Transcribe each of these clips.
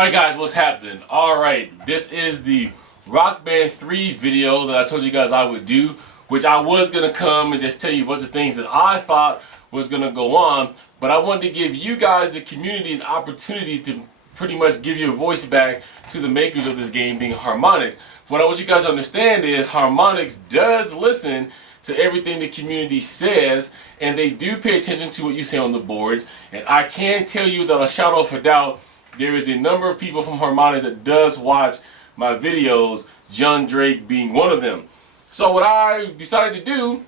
Alright guys, what's happening? Alright, this is the Rock Band 3 video that I told you guys I would do, which I was going to come and just tell you a bunch of things that I thought was going to go on, but I wanted to give you guys, the community, an opportunity to pretty much give your voice back to the makers of this game, being Harmonix. What I want you guys to understand is Harmonix does listen to everything the community says, and they do pay attention to what you say on the boards, and I can tell you that a shadow of a doubt, there is a number of people from Harmonix that does watch my videos, John Drake being one of them. So what I decided to do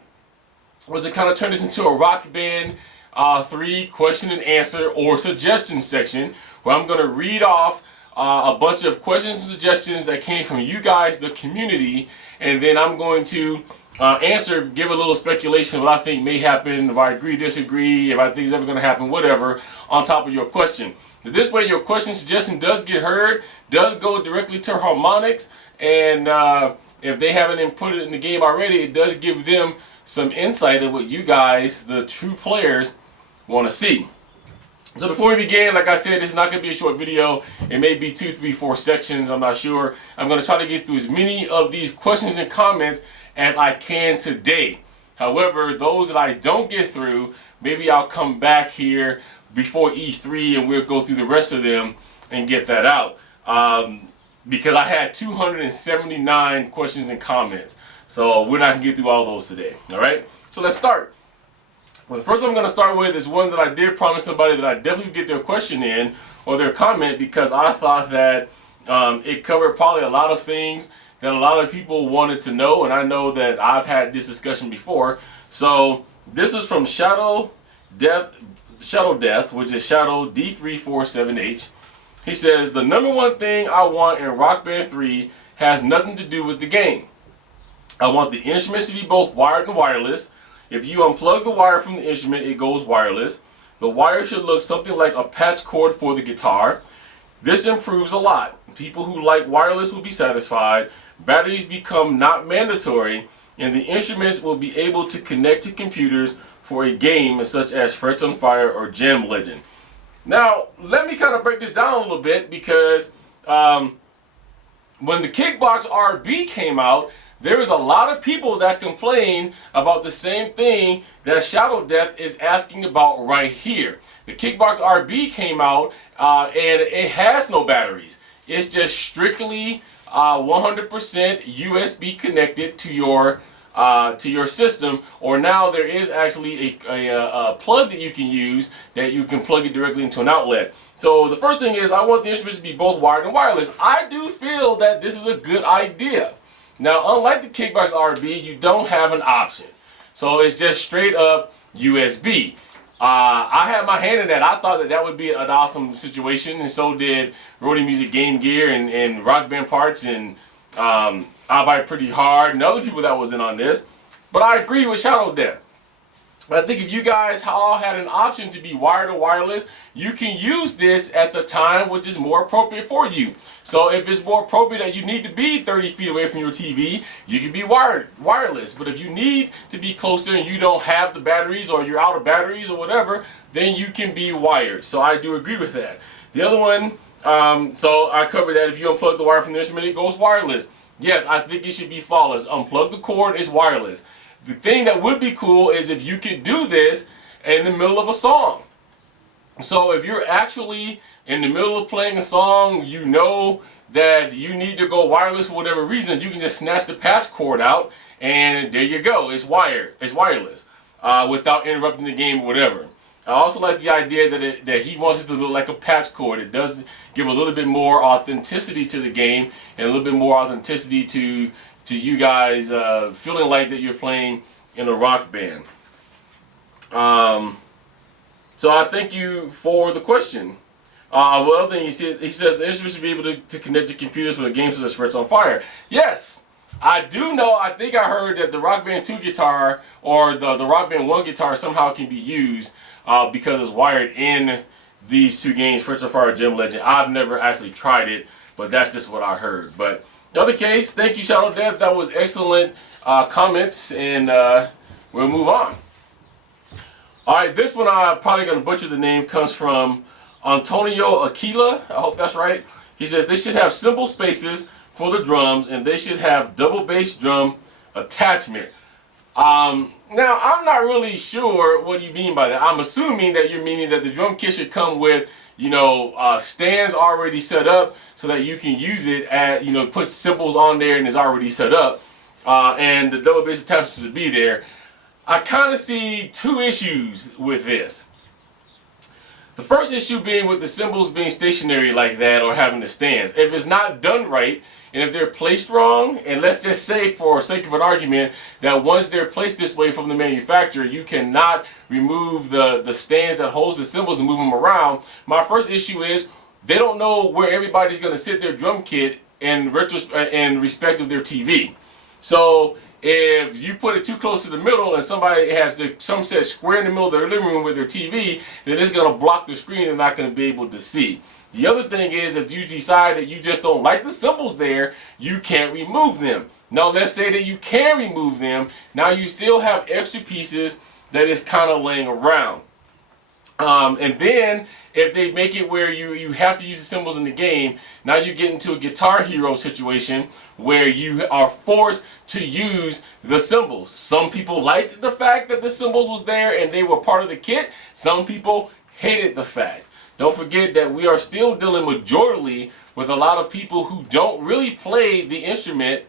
was to kind of turn this into a Rock Band 3 question and answer or suggestion section, where I'm going to read off a bunch of questions and suggestions that came from you guys, the community, and then I'm going to answer, give a little speculation of what I think may happen, if I agree, disagree, if I think it's ever going to happen, whatever, on top of your question. This way your question suggestion does get heard, does go directly to Harmonix, and if they haven't input it in the game already, it does give them some insight of what you guys, the true players, want to see. So before we begin, like I said, this is not going to be a short video. It may be 2, 3, 4 sections, I'm not sure. I'm going to try to get through as many of these questions and comments as I can today. However, those that I don't get through, maybe I'll come back here before E3 and we'll go through the rest of them and get that out. Because I had 279 questions and comments. So we're not going to get through all those today. Alright? So let's start. Well, the first one I'm going to start with is one that I did promise somebody that I definitely would get their question in or their comment, because I thought that it covered probably a lot of things that a lot of people wanted to know, and I know that I've had this discussion before. So this is from Shadow Death, which is Shadow D347H. He says, the number one thing I want in Rock Band 3 has nothing to do with the game. I want the instruments to be both wired and wireless. If you unplug the wire from the instrument, it goes wireless. The wire should look something like a patch cord for the guitar. This improves a lot. People who like wireless will be satisfied. Batteries become not mandatory, and the instruments will be able to connect to computers for a game such as Frets on Fire or Jam Legend. Now, let me kind of break this down a little bit, because when the Kickbox RB came out, there was a lot of people that complained about the same thing that Shadow Death is asking about right here. The Kickbox RB came out and it has no batteries. It's just strictly 100% USB connected to your system, or now there is actually a plug that you can use that you can plug it directly into an outlet. So the first thing is, I want the instruments to be both wired and wireless. I do feel that this is a good idea. Now, unlike the Kickbox RB, you don't have an option. So it's just straight up USB. I had my hand in that. I thought that that would be an awesome situation, and so did Roadie Music Game Gear and Rock Band Parts and I Buy Pretty Hard and other people that was in on this. But I agree with Shadow Death. I think if you guys all had an option to be wired or wireless, you can use this at the time which is more appropriate for you. So if it's more appropriate that you need to be 30 feet away from your TV, you can be wireless. But if you need to be closer and you don't have the batteries, or you're out of batteries or whatever, then you can be wired. So I do agree with that. The other one, so I covered that if you unplug the wire from the instrument, it goes wireless. Yes, I think it should be flawless. Unplug the cord, it's wireless. The thing that would be cool is if you could do this in the middle of a song. So if you're actually in the middle of playing a song, you know that you need to go wireless for whatever reason, you can just snatch the patch cord out and there you go, it's wireless, without interrupting the game or whatever. I also like the idea that he wants it to look like a patch cord. It does give a little bit more authenticity to the game, and a little bit more authenticity to you guys feeling like that you're playing in a rock band. So I thank you for the question. One other thing he says the instruments should be able to connect to computers for the games such as Frets on Fire. Yes, I do know. I think I heard that the Rock Band 2 guitar or the Rock Band 1 guitar somehow can be used because it's wired in these two games, Frets on Fire, Jam Legend. I've never actually tried it, but that's just what I heard. But in other case, thank you, Shadow Death. That was excellent comments, and we'll move on. Alright, this one I'm probably going to butcher the name, comes from Antonio Aquila. I hope that's right. He says they should have simple spaces for the drums, and they should have double bass drum attachment. Now, I'm not really sure what you mean by that. I'm assuming that you're meaning that the drum kit should come with, stands already set up so that you can use it at, put cymbals on there and it's already set up. And the double bass attachment should be there. I kind of see two issues with this. The first issue being with the cymbals being stationary like that or having the stands. If it's not done right, and if they're placed wrong, and let's just say for sake of an argument that once they're placed this way from the manufacturer, you cannot remove the stands that holds the cymbals and move them around. My first issue is they don't know where everybody's going to sit their drum kit in respect of their TV. So if you put it too close to the middle and somebody has the drum set square in the middle of their living room with their TV, then it's going to block the screen and they're not going to be able to see. The other thing is, if you decide that you just don't like the cymbals there, you can't remove them. Now, let's say that you can remove them. Now you still have extra pieces that is kind of laying around. And then, if they make it where you have to use the cymbals in the game, now you get into a Guitar Hero situation where you are forced to use the cymbals. Some people liked the fact that the cymbals was there and they were part of the kit. Some people hated the fact. Don't forget that we are still dealing majorly with a lot of people who don't really play the instrument,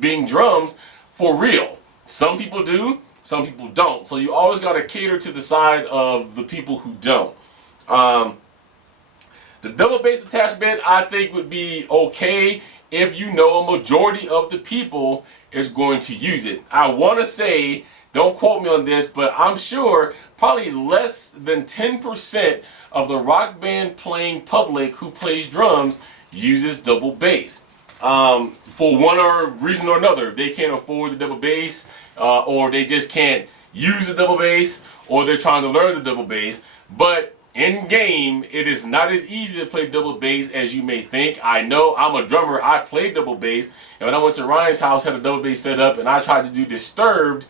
being drums, for real. Some people do, some people don't. So you always got to cater to the side of the people who don't. The double bass attachment, I think, would be okay if you know a majority of the people is going to use it. I want to say, don't quote me on this, but I'm sure probably less than 10% of the rock band playing public who plays drums uses double bass. For one reason or another, they can't afford the double bass, or they just can't use the double bass, or they're trying to learn the double bass. But in game, it is not as easy to play double bass as you may think. I know, I'm a drummer, I play double bass, and when I went to Ryan's house, had a double bass set up, and I tried to do Disturbed,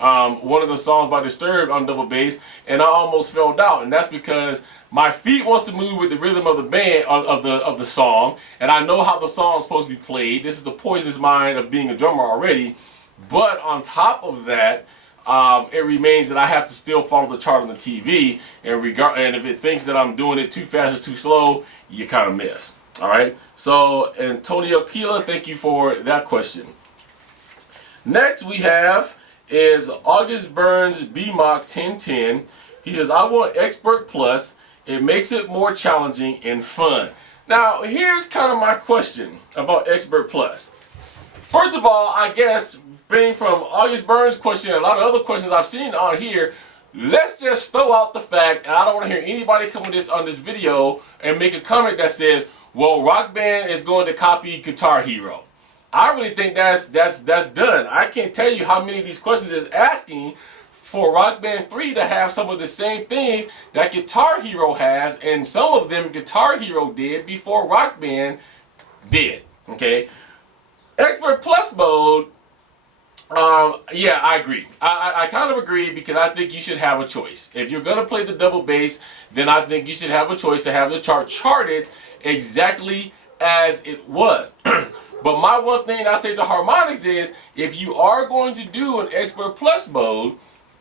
one of the songs by Disturbed on double bass, and I almost fell out, and that's because my feet wants to move with the rhythm of the band of the song, and I know how the song is supposed to be played. This is the poisonous mind of being a drummer already. But on top of that, it remains that I have to still follow the chart on the TV, and if it thinks that I'm doing it too fast or too slow, you kind of miss. All right. So Antonio Keela, thank you for that question. Next we have is August Burns BMOC 1010. He says, I want Expert Plus. It makes it more challenging and fun. Now, here's kind of my question about Expert Plus. First of all, I guess, being from August Burns' question and a lot of other questions I've seen on here, let's just throw out the fact, and I don't want to hear anybody come with this on this video and make a comment that says, well, Rock Band is going to copy Guitar Hero. I really think that's done. I can't tell you how many of these questions is asking for Rock Band 3 to have some of the same things that Guitar Hero has, and some of them Guitar Hero did before Rock Band did. Okay, Expert Plus mode. Yeah, I agree. I kind of agree, because I think you should have a choice. If you're gonna play the double bass, then I think you should have a choice to have the chart charted exactly as it was. But my one thing I say to Harmonix is, if you are going to do an Expert Plus mode,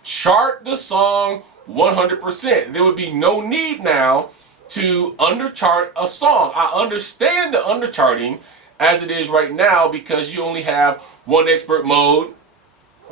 chart the song 100%. There would be no need now to underchart a song. I understand the undercharting as it is right now, because you only have one expert mode.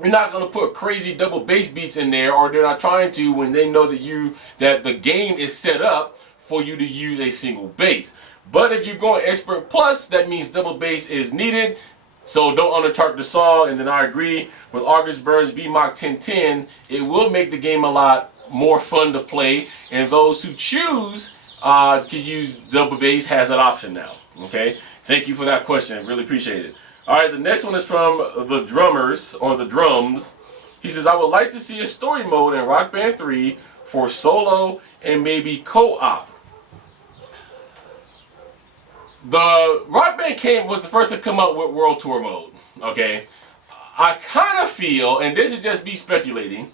You're not going to put crazy double bass beats in there, or they're not trying to, when they know that the game is set up for you to use a single bass. But if you're going Expert Plus, that means double bass is needed. So don't underchart the song. And then I agree with August Burns BMOC 1010. It will make the game a lot more fun to play, and those who choose to use double bass has that option now. Okay, thank you for that question. Really appreciate it. All right, the next one is from the drummers, or the drums. He says, I would like to see a story mode in Rock Band 3 for solo and maybe co-op. The Rock Band was the first to come up with World Tour mode. Okay, I kind of feel, and this is just me speculating,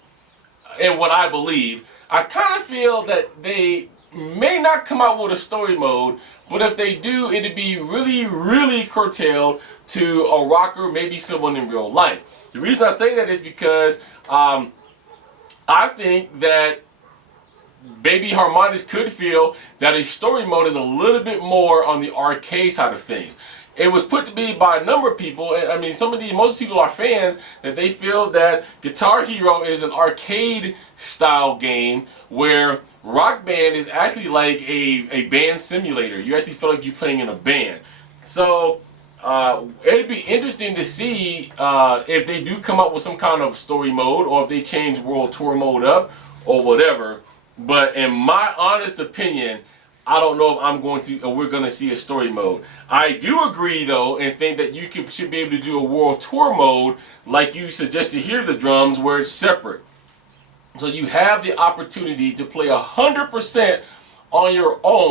and what I believe, I kind of feel that they may not come out with a story mode, but if they do, it'd be really, really curtailed to a rocker, maybe someone in real life. The reason I say that is because I think that maybe Harmonix could feel that a story mode is a little bit more on the arcade side of things. It was put to be by a number of people. I mean, most people are fans that they feel that Guitar Hero is an arcade style game where Rock Band is actually like a band simulator. You actually feel like you're playing in a band. So it'd be interesting to see if they do come up with some kind of story mode, or if they change World Tour mode up or whatever. But in my honest opinion, I don't know if we're going to see a story mode. I do agree though, and think that you should be able to do a World Tour mode like you suggested here, the drums, where it's separate. So you have the opportunity to play 100% on your own.